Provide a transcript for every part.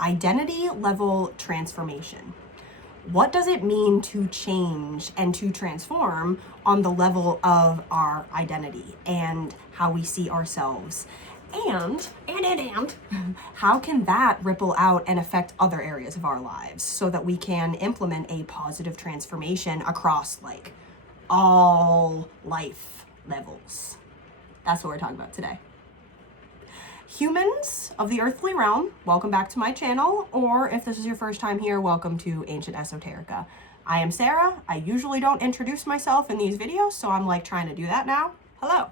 identity level transformation. What does it mean to change and to transform on the level of our identity and how we see ourselves? And how can that ripple out and affect other areas of our lives so that we can implement a positive transformation across like all life levels? That's what we're talking about today. Humans of the earthly realm, welcome back to my channel, or if this is your first time here, welcome to Ancient Esoterica. I am Sarah. I usually don't introduce myself in these videos, so I'm like trying to do that now. Hello.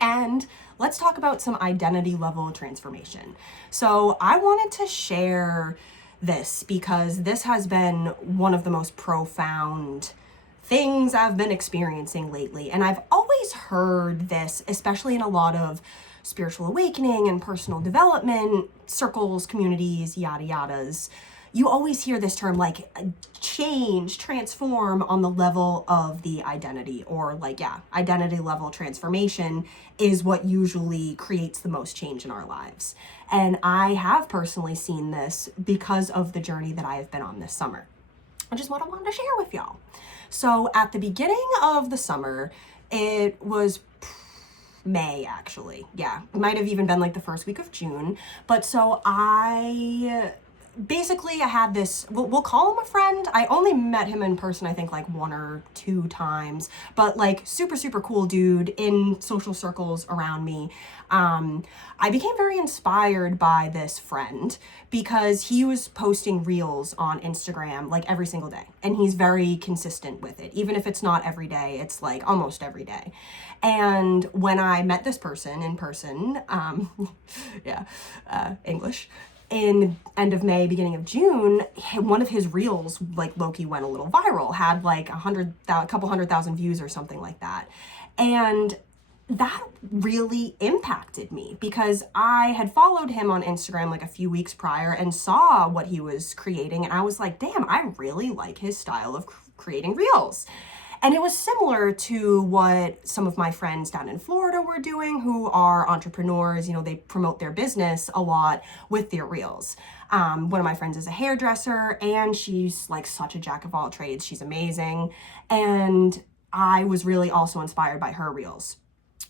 And let's talk about some identity level transformation. So I wanted to share this because this has been one of the most profound things I've been experiencing lately. And I've always heard this, especially in a lot of spiritual awakening and personal development circles, communities, yada yadas. You always hear this term like change, transform on the level of the identity, or like, identity level transformation is what usually creates the most change in our lives. And I have personally seen this because of the journey that I have been on this summer, which is what I wanted to share with y'all. So at the beginning of the summer, it was May, actually. Yeah, it might have even been like the first week of June. But so I had this, we'll call him a friend. I only met him in person, I think like 1 or 2 times, but like super, super cool dude in social circles around me. I became very inspired by this friend because he was posting reels on Instagram like every single day, and he's very consistent with it. Even if it's not every day, it's like almost every day. And when I met this person in person, English, in end of May, beginning of June, one of his reels, like low-key went a little viral, had like a couple 100,000 views or something like that. And that really impacted me because I had followed him on Instagram like a few weeks prior and saw what he was creating. And I was like, damn, I really like his style of creating reels. And it was similar to what some of my friends down in Florida were doing, who are entrepreneurs. You know, they promote their business a lot with their reels. One of my friends is a hairdresser, and she's like such a jack of all trades. She's amazing. And I was really also inspired by her reels.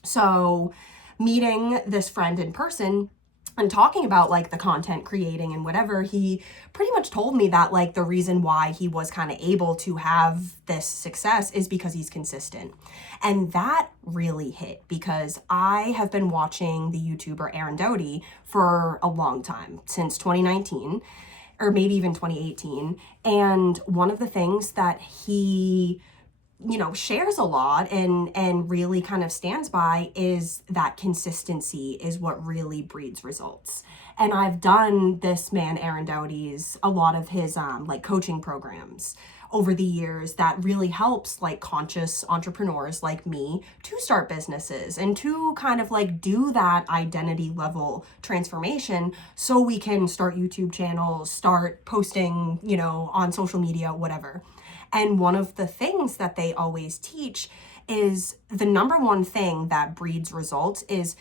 So meeting this friend in person and talking about like the content creating and whatever, he pretty much told me that like the reason why he was kind of able to have this success is because he's consistent. And that really hit because I have been watching the YouTuber Aaron Doughty for a long time, since 2019 or maybe even 2018. And one of the things that he shares a lot and really kind of stands by is that consistency is what really breeds results. And I've done this man, Aaron Doughty's, a lot of his like coaching programs over the years that really helps like conscious entrepreneurs like me to start businesses and to kind of like do that identity level transformation so we can start YouTube channels, start posting, on social media, whatever. And one of the things that they always teach is the number one thing that breeds results is,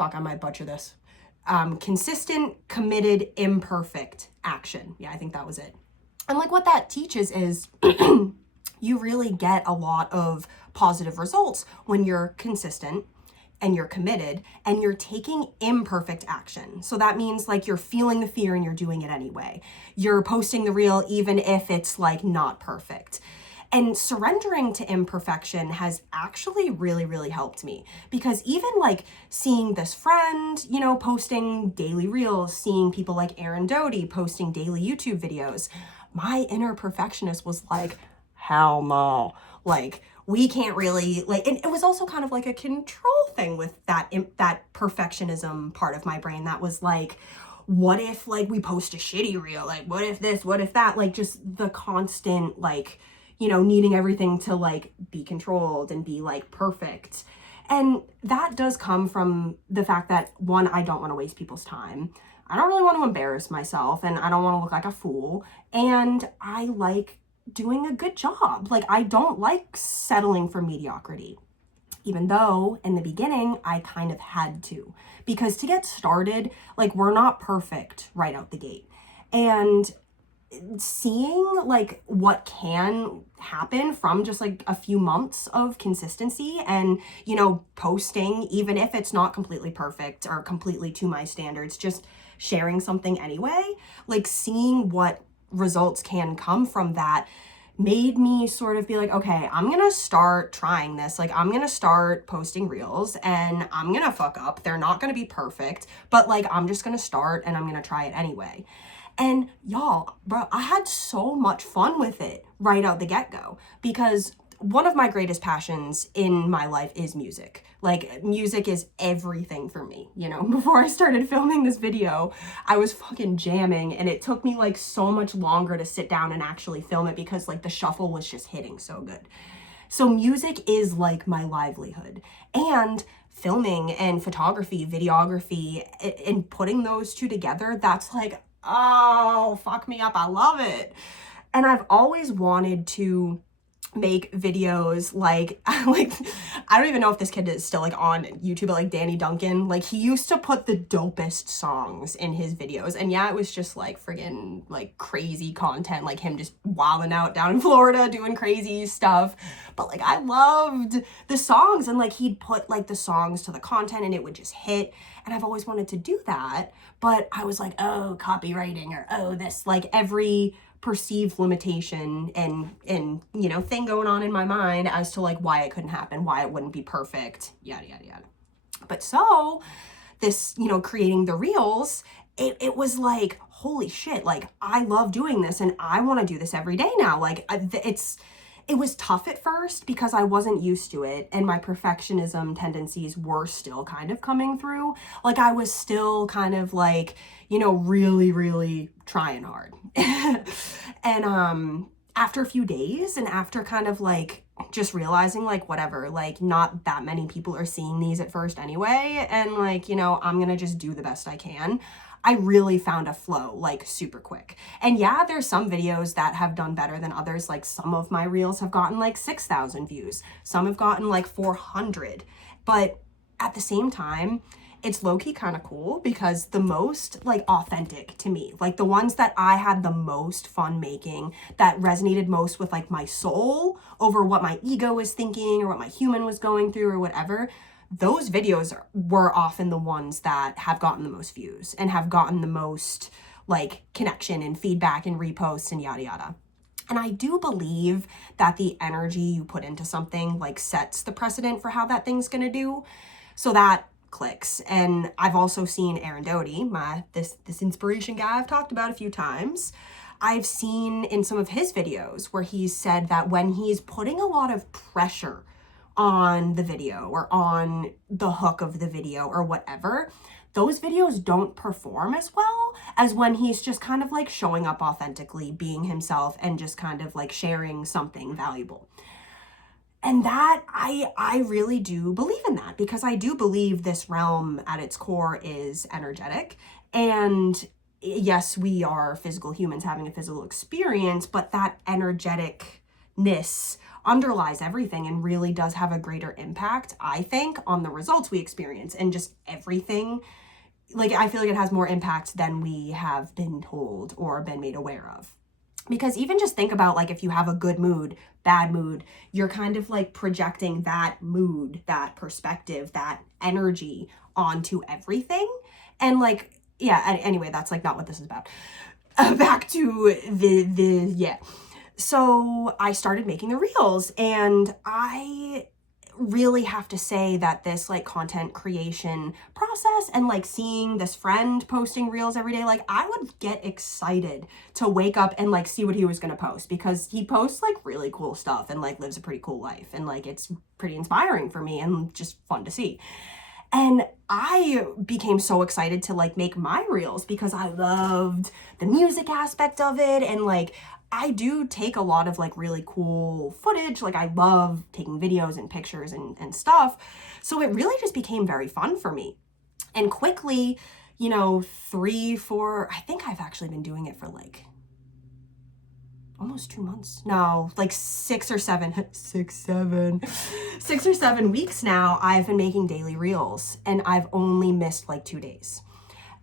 I might butcher this, consistent, committed, imperfect action. Yeah, I think that was it. And like what that teaches is you really get a lot of positive results when you're consistent and you're committed and you're taking imperfect action. So that means like you're feeling the fear and you're doing it anyway. You're posting the reel even if it's like not perfect. And surrendering to imperfection has actually really, really helped me because even like seeing this friend, posting daily reels, seeing people like Aaron Doughty posting daily YouTube videos, my inner perfectionist was like, hell no. Like, we can't really and it was also kind of like a control thing with that perfectionism part of my brain that was like, what if like we post a shitty reel? Like, what if this, what if that? Like just the constant needing everything to like be controlled and be like perfect. And that does come from the fact that, one, I don't want to waste people's time. I don't really want to embarrass myself, and I don't want to look like a fool. And I like doing a good job. Like, I don't like settling for mediocrity. even though in the beginning I kind of had to, because to get started, like, we're not perfect right out the gate. And seeing like what can happen from just like a few months of consistency and, you know, posting, even if it's not completely perfect or completely to my standards, just sharing something anyway, like seeing what results can come from that made me sort of be like, okay, I'm gonna start trying this. Like, I'm gonna start posting reels and I'm gonna fuck up. They're not gonna be perfect, but like, I'm just gonna start and I'm gonna try it anyway. And y'all, bro, I had so much fun with it right out the get-go, because one of my greatest passions in my life is music. Like, music is everything for me, you know? Before I started filming this video, I was fucking jamming, and it took me like so much longer to sit down and actually film it because like the shuffle was just hitting so good. So music is like my livelihood, and filming and photography, videography, and putting those two together, that's like, oh, fuck me up. I love it. And I've always wanted to make videos like I don't even know if this kid is still like on YouTube, but like Danny Duncan, like he used to put the dopest songs in his videos. And yeah, it was just like friggin' like crazy content, like him just wilding out down in Florida doing crazy stuff. But like I loved the songs, and like he'd put like the songs to the content and it would just hit. And I've always wanted to do that, but I was like, oh, copywriting, or oh, this, like every perceived limitation and you know, thing going on in my mind as to like why it couldn't happen, why it wouldn't be perfect, yada yada yada. But so this, you know, creating the reels, it was like, holy shit, like I love doing this and I want to do this every day now. Like it was tough at first because I wasn't used to it, and my perfectionism tendencies were still kind of coming through. Like I was still kind of like, you know, really trying hard. And after a few days, and after kind of like just realizing like whatever, like not that many people are seeing these at first anyway, and like, you know, I'm gonna just do the best I can, I really found a flow like super quick. And yeah, there's some videos that have done better than others. Like some of my reels have gotten like 6,000 views. Some have gotten like 400. But at the same time, it's low-key kind of cool because the most like authentic to me, like the ones that I had the most fun making, that resonated most with like my soul over what my ego was thinking or what my human was going through or whatever, those videos were often the ones that have gotten the most views and have gotten the most like connection and feedback and reposts and yada yada. And I do believe that the energy you put into something like sets the precedent for how that thing's gonna do. So that clicks. And I've also seen Aaron Doty, this inspiration guy I've talked about a few times. I've seen in some of his videos where he's said that when he's putting a lot of pressure on the video or on the hook of the video or whatever, those videos don't perform as well as when he's just kind of like showing up authentically, being himself, and just kind of like sharing something valuable. And that I really do believe in that, because I do believe this realm at its core is energetic. And yes, we are physical humans having a physical experience, but that energeticness underlies everything and really does have a greater impact, I think, on the results we experience and just everything. Like, I feel like it has more impact than we have been told or been made aware of. Because even just think about like if you have a good mood, bad mood, you're kind of like projecting that mood, that perspective, that energy onto everything. And like, yeah, anyway, that's like not what this is about. Back to yeah. So I started making the reels, and I really have to say that this like content creation process and like seeing this friend posting reels every day, like I would get excited to wake up and like see what he was gonna post, because he posts like really cool stuff and like lives a pretty cool life, and like it's pretty inspiring for me and just fun to see. And I became so excited to like make my reels because I loved the music aspect of it. And like, I do take a lot of like really cool footage. Like I love taking videos and pictures and stuff. So it really just became very fun for me. And quickly, you know, 3, 4, I think I've actually been doing it for like almost 2 months. No, like 6 or 7 weeks now, I've been making daily reels, and I've only missed like 2 days.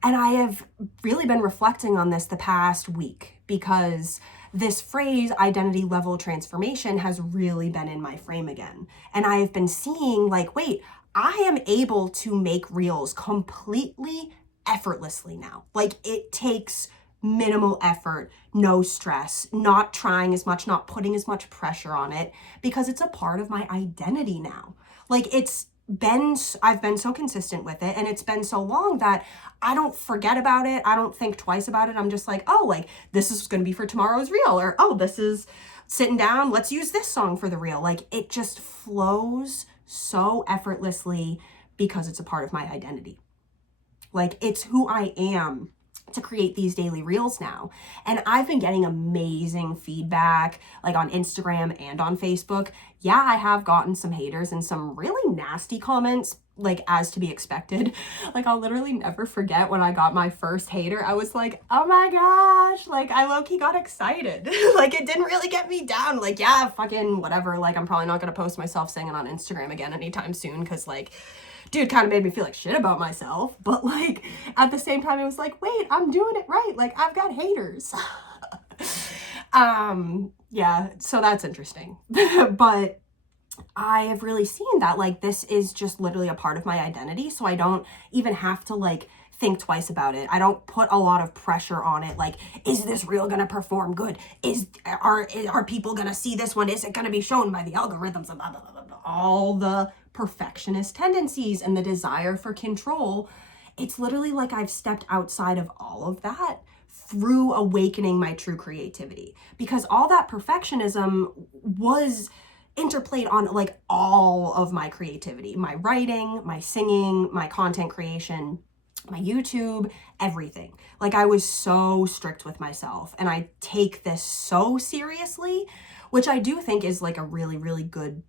And I have really been reflecting on this the past week, because this phrase, identity level transformation, has really been in my frame again. And I have been seeing like, wait, I am able to make reels completely effortlessly now. Like, it takes minimal effort, no stress, not trying as much, not putting as much pressure on it, because it's a part of my identity now. Like, I've been so consistent with it, and it's been so long that I don't forget about it. I don't think twice about it. I'm just like, oh, like, this is going to be for tomorrow's reel, or, oh, this is sitting down, let's use this song for the reel. Like, it just flows so effortlessly because it's a part of my identity. Like, it's who I am to create these daily reels now. And I've been getting amazing feedback, like on Instagram and on Facebook. Yeah, I have gotten some haters and some really nasty comments, like, as to be expected. Like, I'll literally never forget when I got my first hater. I was like, oh my gosh, like, I low-key got excited. Like, it didn't really get me down. Like, yeah, fucking whatever. Like, I'm probably not gonna post myself singing on Instagram again anytime soon, because, like, dude, kind of made me feel like shit about myself. But, like, at the same time, it was like, wait, I'm doing it right. Like, I've got haters. Yeah, so that's interesting. But I have really seen that, like, this is just literally a part of my identity. So I don't even have to, like, think twice about it. I don't put a lot of pressure on it. Like, is this reel gonna perform good? Are people gonna see this one? Is it gonna be shown by the algorithms? Blah, blah, blah, blah. All the perfectionist tendencies and the desire for control. It's literally like I've stepped outside of all of that through awakening my true creativity, because all that perfectionism was interplayed on, like, all of my creativity, my writing, my singing, my content creation, my YouTube, everything. Like, I was so strict with myself, and I take this so seriously, which I do think is, like, a really, really good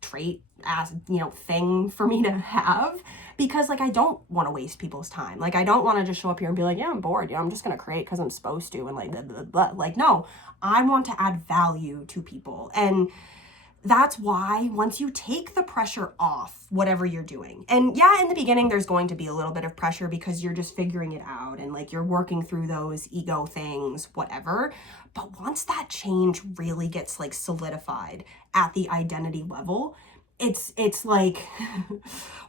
trait, as, you know, thing for me to have, because, like, I don't want to waste people's time. Like, I don't want to just show up here and be like, yeah, I'm bored. Yeah, I'm just going to create because I'm supposed to, and like, blah, blah, blah. Like, no, I want to add value to people. And that's why once you take the pressure off whatever you're doing, and yeah, in the beginning, there's going to be a little bit of pressure because you're just figuring it out and, like, you're working through those ego things, whatever. But once that change really gets, like, solidified at the identity level, it's like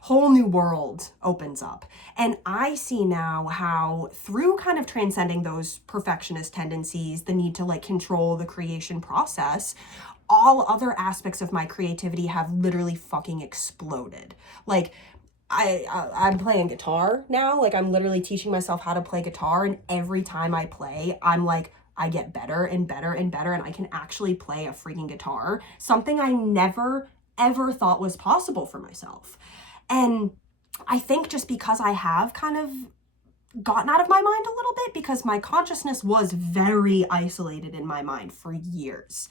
whole new world opens up. And I see now how, through kind of transcending those perfectionist tendencies, the need to, like, control the creation process, all other aspects of my creativity have literally fucking exploded. Like, I'm playing guitar now. Like, I'm literally teaching myself how to play guitar, and every time I play, I'm like, I get better and better and better, and I can actually play a freaking guitar, something I never ever thought was possible for myself. And I think just because I have kind of gotten out of my mind a little bit, because my consciousness was very isolated in my mind for years.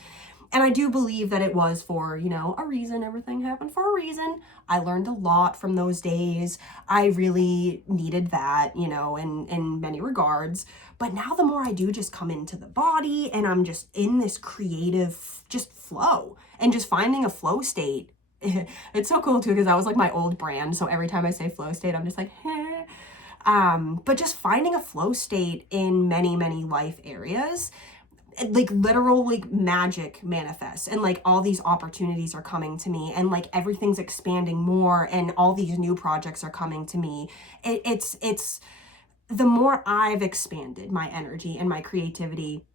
And I do believe that it was for, you know, a reason. Everything happened for a reason. I learned a lot from those days. I really needed that, you know, in many regards. But now the more I do just come into the body, and I'm just in this creative just flow, and just finding a flow state. It's so cool too, because that was like my old brand. So every time I say flow state, I'm just like, heh. But just finding a flow state in many, many life areas, like, literal, like, magic manifests, and, like, all these opportunities are coming to me, and, like, everything's expanding more, and all these new projects are coming to me. It's the more I've expanded my energy and my creativity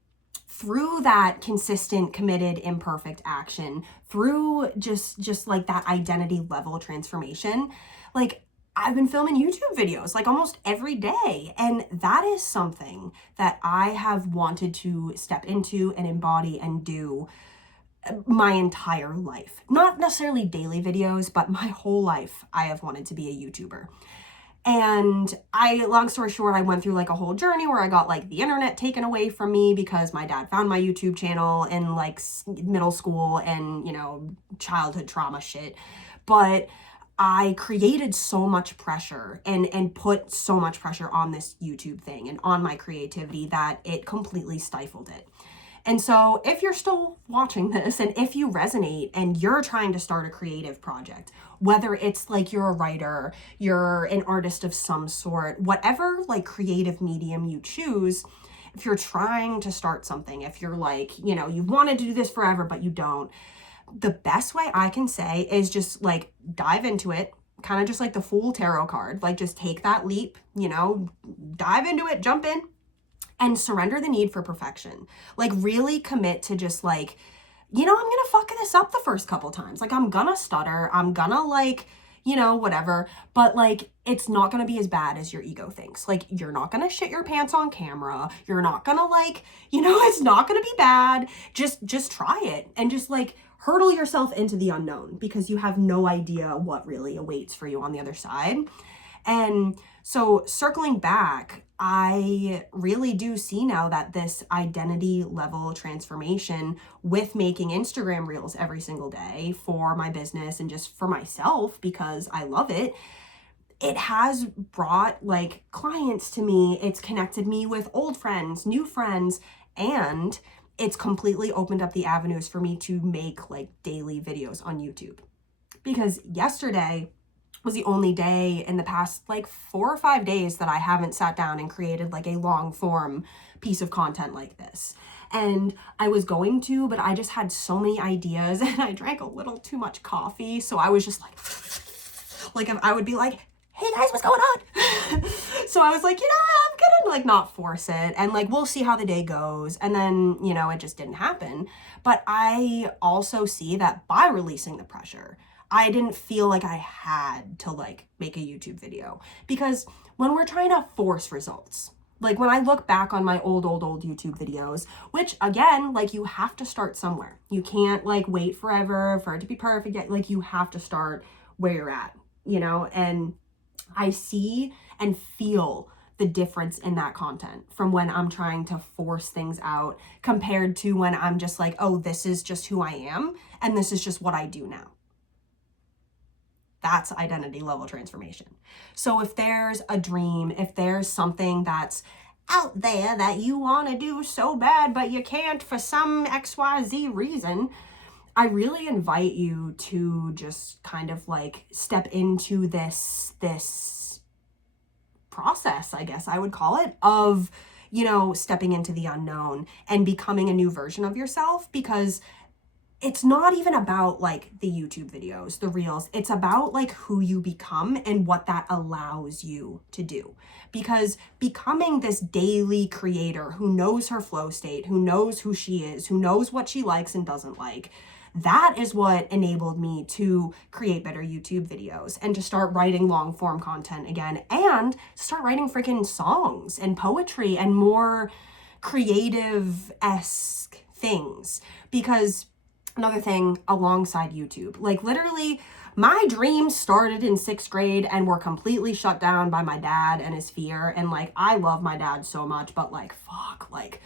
through that consistent, committed, imperfect action, through just like that identity level transformation, like, I've been filming YouTube videos like almost every day. And that is something that I have wanted to step into and embody and do my entire life. Not necessarily daily videos, but my whole life I have wanted to be a YouTuber. And long story short, I went through, like, a whole journey where I got, like, the internet taken away from me because my dad found my YouTube channel in, like, middle school, and, you know, childhood trauma shit. But I created so much pressure and put so much pressure on this YouTube thing and on my creativity that it completely stifled it. And so if you're still watching this and if you resonate and you're trying to start a creative project, whether it's like you're a writer, you're an artist of some sort, whatever like creative medium you choose, if you're trying to start something, if you're like, you know, you've wanted to do this forever, but you don't, the best way I can say is just like dive into it, kind of just like the Fool tarot card, like just take that leap, you know, dive into it, jump in, and surrender the need for perfection. Like really commit to just like, you know, I'm gonna fuck this up the first couple times. Like I'm gonna stutter, I'm gonna like, you know, whatever, but like it's not gonna be as bad as your ego thinks. Like you're not gonna shit your pants on camera, you're not gonna like, you know, it's not gonna be bad. Just try it and just like hurdle yourself into the unknown, because you have no idea what really awaits for you on the other side. And so circling back, I really do see now that this identity level transformation with making Instagram reels every single day for my business and just for myself, because I love it, it has brought like clients to me. It's connected me with old friends, new friends, and it's completely opened up the avenues for me to make like daily videos on YouTube. Because yesterday was the only day in the past like 4 or 5 days that I haven't sat down and created like a long form piece of content like this. And I was going to, but I just had so many ideas and I drank a little too much coffee. So I was just like if I would be like, hey guys, what's going on? So I was like, you know, I'm gonna like not force it and like we'll see how the day goes. And then, you know, it just didn't happen. But I also see that by releasing the pressure, I didn't feel like I had to like make a YouTube video, because when we're trying to force results, like when I look back on my old YouTube videos, which again, like you have to start somewhere. You can't like wait forever for it to be perfect. Like you have to start where you're at, you know, and I see and feel the difference in that content from when I'm trying to force things out compared to when I'm just like, oh, this is just who I am and this is just what I do now. That's identity level transformation. So if there's a dream, if there's something that's out there that you want to do so bad, but you can't for some XYZ reason, I really invite you to just kind of like step into this process, I guess I would call it, of, you know, stepping into the unknown and becoming a new version of yourself, because it's not even about like the YouTube videos, the reels. It's about like who you become and what that allows you to do. Because becoming this daily creator who knows her flow state, who knows who she is, who knows what she likes and doesn't like, that is what enabled me to create better YouTube videos and to start writing long form content again and start writing freaking songs and poetry and more creative-esque things. Because another thing alongside YouTube, like literally my dreams started in 6th grade and were completely shut down by my dad and his fear. And like, I love my dad so much, but like, fuck, like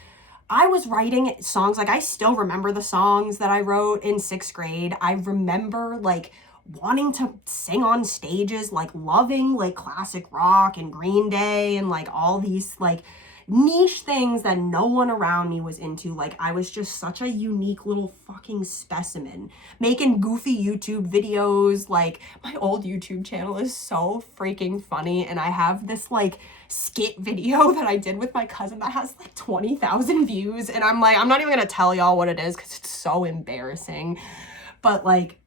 I was writing songs. Like I still remember the songs that I wrote in 6th grade. I remember like wanting to sing on stages, like loving like classic rock and Green Day and like all these like niche things that no one around me was into. Like I was just such a unique little fucking specimen making goofy YouTube videos. Like my old YouTube channel is so freaking funny, and I have this like skit video that I did with my cousin that has like 20,000 views, and I'm like, I'm not even gonna tell y'all what it is because it's so embarrassing, but like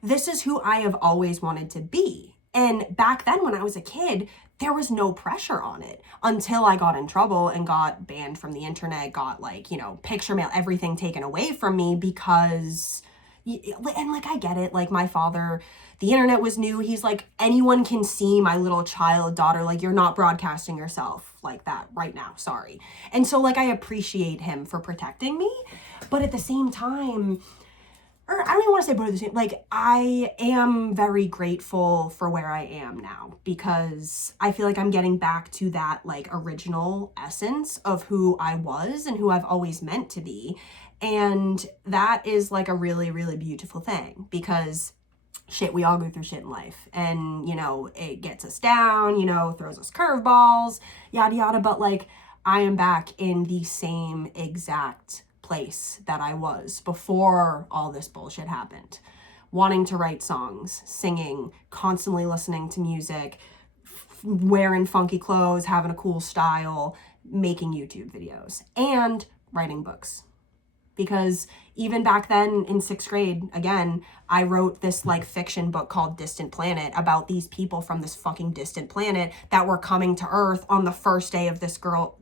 this is who I have always wanted to be. And back then when I was a kid, there was no pressure on it until I got in trouble and got banned from the internet, got like, you know, picture mail, everything taken away from me because, and like, I get it. Like my father, the internet was new. He's like, anyone can see my little child daughter. Like you're not broadcasting yourself like that right now. Sorry. And so like, I appreciate him for protecting me, but at the same time, or I don't even want to say both the same, like I am very grateful for where I am now, because I feel like I'm getting back to that like original essence of who I was and who I've always meant to be. And that is like a really, really beautiful thing, because shit, we all go through shit in life, and you know, it gets us down, you know, throws us curveballs, yada, yada. But like, I am back in the same exact place that I was before all this bullshit happened. Wanting to write songs, singing, constantly listening to music, wearing funky clothes, having a cool style, making YouTube videos, and writing books. Because even back then in 6th grade, again, I wrote this like fiction book called Distant Planet about these people from this fucking distant planet that were coming to Earth on the first day of this girl.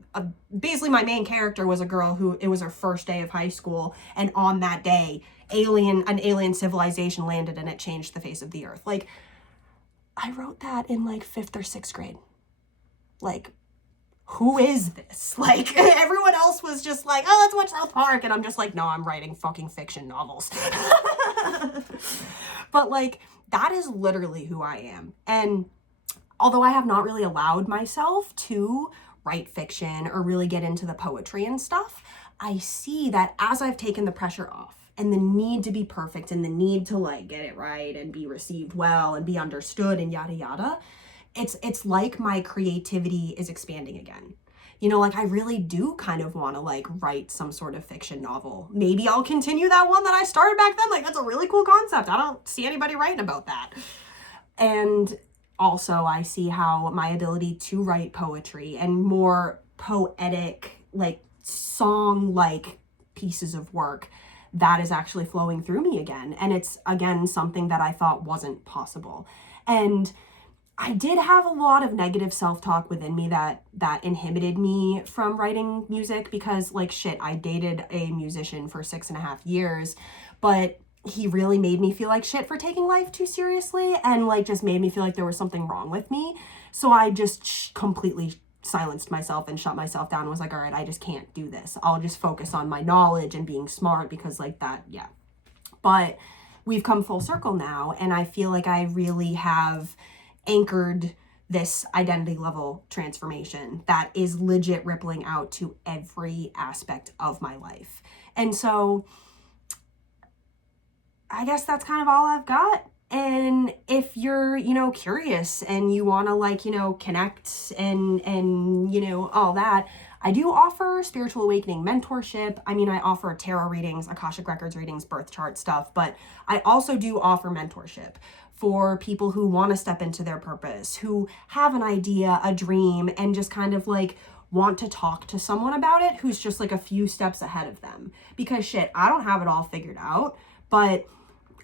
Basically, my main character was a girl who, it was her first day of high school, and on that day, an alien civilization landed and it changed the face of the Earth. Like, I wrote that in like 5th or 6th grade. Like, who is this? Like, everyone else was just like, oh, let's watch South Park. And I'm just like, no, I'm writing fucking fiction novels. But like, that is literally who I am. And although I have not really allowed myself to write fiction or really get into the poetry and stuff, I see that as I've taken the pressure off and the need to be perfect and the need to like get it right and be received well and be understood and yada yada, it's like my creativity is expanding again. You know, like I really do kind of want to like write some sort of fiction novel. Maybe I'll continue that one that I started back then. Like, that's a really cool concept. I don't see anybody writing about that. And also I see how my ability to write poetry and more poetic, like song-like pieces of work, that is actually flowing through me again. And it's, again, something that I thought wasn't possible. And I did have a lot of negative self-talk within me that inhibited me from writing music because, like, shit, I dated a musician for 6.5 years, but he really made me feel like shit for taking life too seriously and, like, just made me feel like there was something wrong with me. So I just completely silenced myself and shut myself down and was like, all right, I just can't do this. I'll just focus on my knowledge and being smart because, like, that, yeah. But we've come full circle now, and I feel like I really have anchored this identity level transformation that is legit rippling out to every aspect of my life. And so I guess that's kind of all I've got. And if you're, you know, curious and you want to, like, you know, connect and, you know, all that, I do offer spiritual awakening mentorship. I mean, I offer tarot readings, Akashic Records readings, birth chart stuff, but I also do offer mentorship for people who want to step into their purpose, who have an idea, a dream, and just kind of like want to talk to someone about it who's just like a few steps ahead of them. Because shit, I don't have it all figured out, but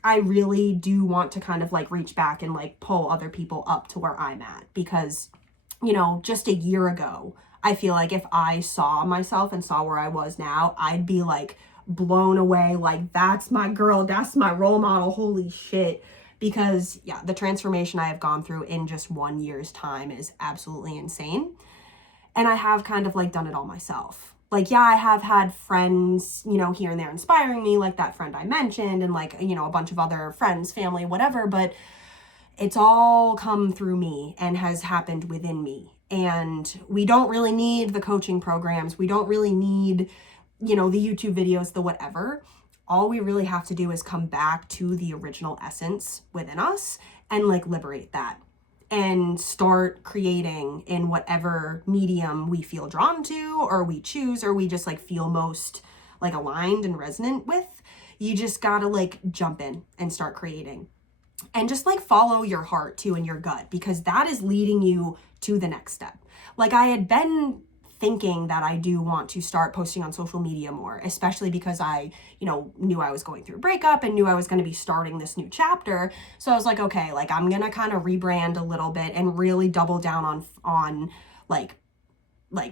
I really do want to kind of like reach back and like pull other people up to where I'm at. Because, you know, just a year ago, I feel like if I saw myself and saw where I was now, I'd be like blown away. Like, that's my girl, that's my role model, holy shit. Because yeah, the transformation I have gone through in just 1 year's time is absolutely insane. And I have kind of like done it all myself. Like, yeah, I have had friends, you know, here and there inspiring me, like that friend I mentioned, and like, you know, a bunch of other friends, family, whatever, but it's all come through me and has happened within me. And we don't really need the coaching programs. We don't really need, you know, the YouTube videos, the whatever. All we really have to do is come back to the original essence within us and like liberate that and start creating in whatever medium we feel drawn to, or we choose, or we just like feel most like aligned and resonant with. You just gotta like jump in and start creating. And just like follow your heart too and your gut, because that is leading you to the next step. Like, I had been thinking that I do want to start posting on social media more, especially because I, you know, knew I was going through a breakup and knew I was going to be starting this new chapter. So I was like, okay, like I'm going to kind of rebrand a little bit and really double down on like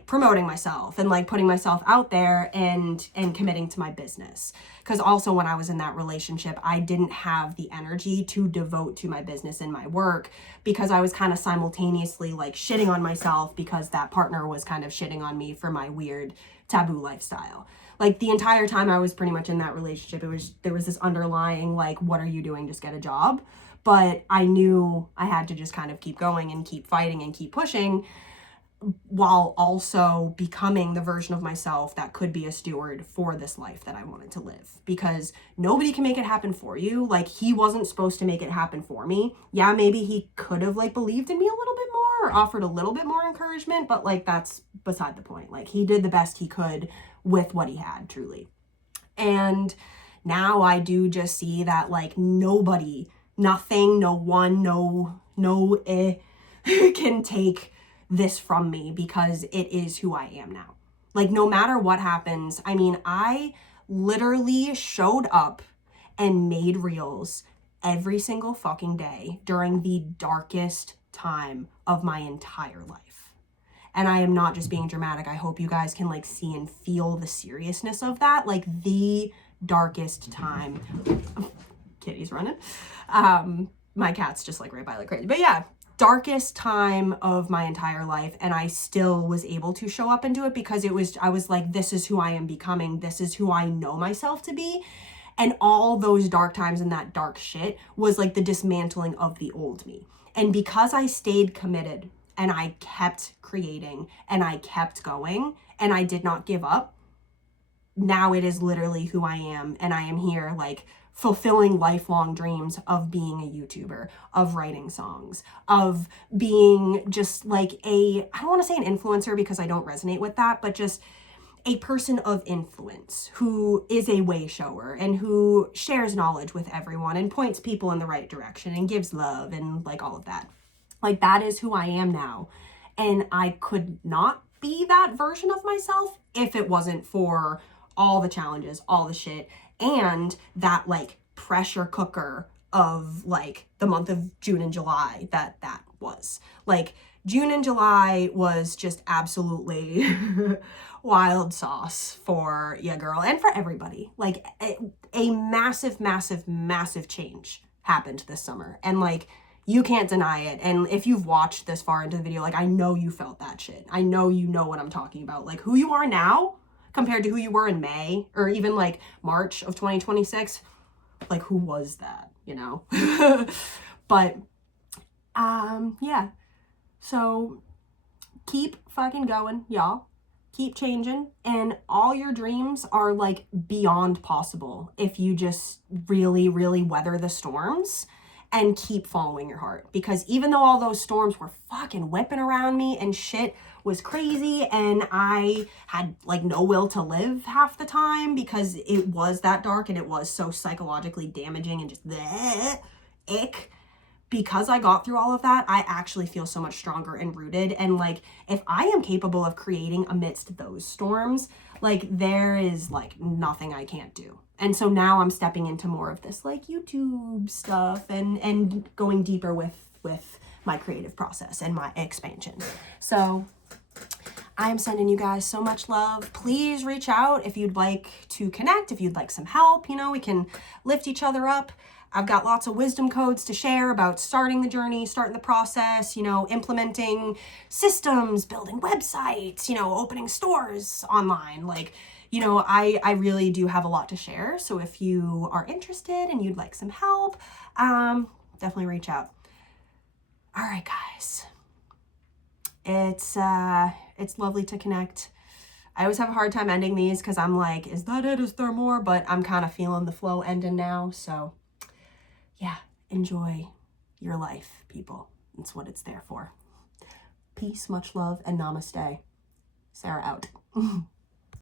promoting myself and like putting myself out there and committing to my business. Because also when I was in that relationship, I didn't have the energy to devote to my business and my work, because I was kind of simultaneously like shitting on myself because that partner was kind of shitting on me for my weird taboo lifestyle. Like, the entire time I was pretty much in that relationship, there was this underlying like, what are you doing? Just get a job. But I knew I had to just kind of keep going and keep fighting and keep pushing, while also becoming the version of myself that could be a steward for this life that I wanted to live. Because nobody can make it happen for you. Like, he wasn't supposed to make it happen for me. Yeah, maybe he could have like believed in me a little bit more or offered a little bit more encouragement, but like, that's beside the point. Like, he did the best he could with what he had, truly. And now I do just see that like nobody, nothing, no one, no can take this from me, because it is who I am now. Like no matter what happens, I mean, I literally showed up and made reels every single fucking day during the darkest time of my entire life. And I am not just being dramatic. I hope you guys can like see and feel the seriousness of that. Like the darkest time. Kitty's running. My cat's just like right by like crazy. But yeah, darkest time of my entire life, and I still was able to show up and do it because I was like, this is who I am becoming. This is who I know myself to be. And all those dark times and that dark shit was like the dismantling of the old me. And because I stayed committed and I kept creating and I kept going and I did not give up, now it is literally who I am. And I am here like fulfilling lifelong dreams of being a YouTuber, of writing songs, of being just like I don't want to say an influencer because I don't resonate with that, but just a person of influence who is a way shower and who shares knowledge with everyone and points people in the right direction and gives love and like all of that. Like that is who I am now. And I could not be that version of myself if it wasn't for all the challenges, all the shit, and that like pressure cooker of like the month of June and July that was. Like June and July was just absolutely wild sauce for ya girl and for everybody. Like a massive, massive, massive change happened this summer. And like, you can't deny it. And if you've watched this far into the video, like I know you felt that shit. I know you know what I'm talking about. Like who you are now compared to who you were in May or even like March of 2026. Like who was that, you know? But yeah. So keep fucking going, y'all. Keep changing, and all your dreams are like beyond possible if you just really, really weather the storms and keep following your heart. Because even though all those storms were fucking whipping around me and shit was crazy and I had like no will to live half the time because it was that dark and it was so psychologically damaging and just bleh, ick. Because I got through all of that, I actually feel so much stronger and rooted. And like, if I am capable of creating amidst those storms, like there is like nothing I can't do. And so now I'm stepping into more of this like YouTube stuff and going deeper with my creative process and my expansion. So I am sending you guys so much love. Please reach out if you'd like to connect, if you'd like some help, you know, we can lift each other up. I've got lots of wisdom codes to share about starting the journey, starting the process, you know, implementing systems, building websites, you know, opening stores online. Like, you know, I really do have a lot to share. So if you are interested and you'd like some help, definitely reach out. All right, guys. It's lovely to connect. I always have a hard time ending these because I'm like, is that it? Is there more? But I'm kind of feeling the flow ending now. So yeah, enjoy your life, people. That's what it's there for. Peace, much love, and namaste. Sara out.